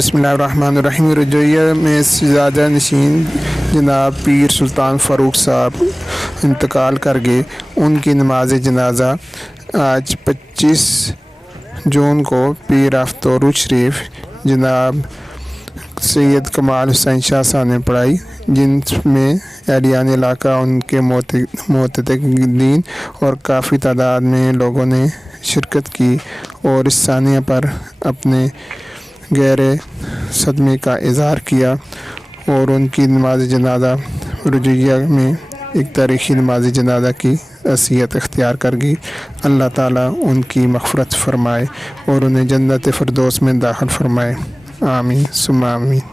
बिस्मिल्लाहिर्रहमानिर्रहीम। रजोइया में सजादा नशीन जनाब पीर सुल्तान फ़ारूक साहब इंतकाल कर गए। उनकी नमाज जनाजा आज 25 जून को पीर आफ्तोरू शरीफ जनाब सैयद कमाल हुसैन शाह साहब ने पढ़ाई, जिनमें एहलियान इलाका, उनके मोतदीन और काफ़ी तादाद में लोगों ने शिरकत की और इस सानिया पर अपने गहरे सदमे का इज़हार किया और उनकी नमाज जनाजा रजोइया में एक तारीख़ी नमाज जनाजा की हैसियत इख्तियार कर गई। अल्लाह ताला उनकी मग़फ़िरत फ़रमाए और उन्हें जन्नत फ़िरदौस में दाखिल फ़रमाए। आमीन सुम्मा आमीन।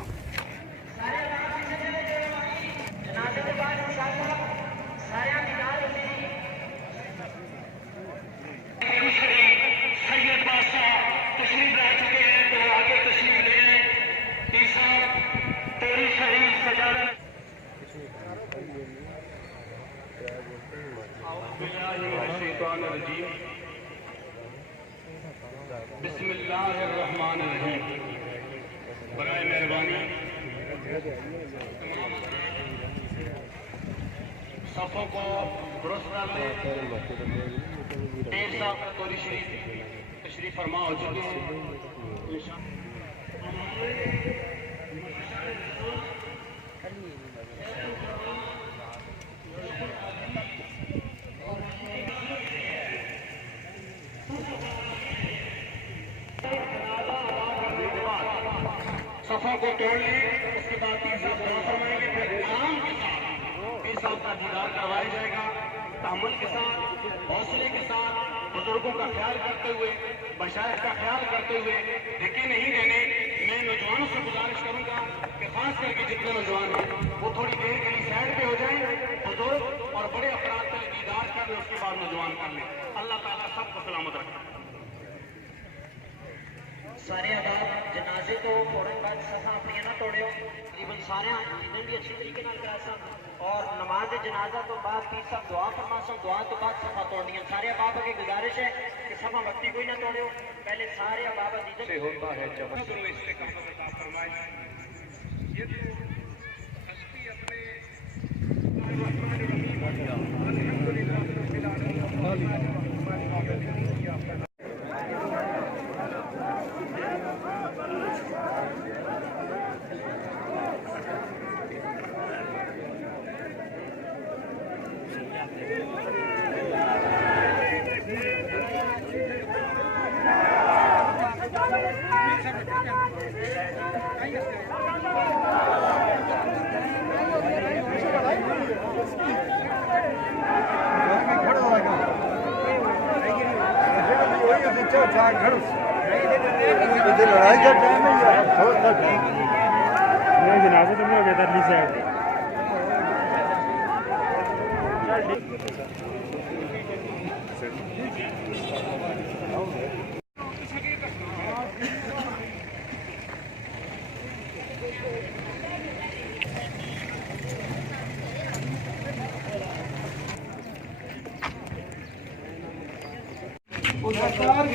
बिस्मिल्लाहिर्रहमानिर्रहीम। बराए मेहरबानी सफ़ों को दुरुस्त कर लें। देर साहब तोरी तशरीफ फरमा हो चुके हैं। सफ़ों को तोड़ लें, उसके बाद पीर साहब दुआ फरमाएंगे, फिर आराम के साथ पीर साहब का दीदार करवाया जाएगा। तहम्मुल के साथ, हौसले के साथ, बुजुर्गों का ख्याल करते हुए, मशाइख का ख्याल करते हुए ढके नहीं रहने। मैं नौजवानों से गुजारिश करूंगा कि खास करके जितने नौजवान हैं वो थोड़ी देर के लिए साइड पे हो जाएं, बुजुर्ग और बड़े अफराद का दीदार कर लें, उसके बाद नौजवान कर लें। अल्लाह ताला सबको सलामत रखे। सारे आबाद जनाजे तो फौरन बाद सफा अपनी ना तोड़ियो, तकरीबन सारे इन्हें भी अच्छी तरीके नाल करा सा और नमाज जनाजा तो बाद पीर साहब दुआ फरमा सा, दुआ तो बाद सफा तोड़नी है। सारे अबाब की गुजारिश है कि सफा वक्ती कोई ना तोड़ियो, पहले सारे अबाब से होता है लड़ाई का टाइम है जनाजा तुमने हो गया दर्ली साहब। वो सरकार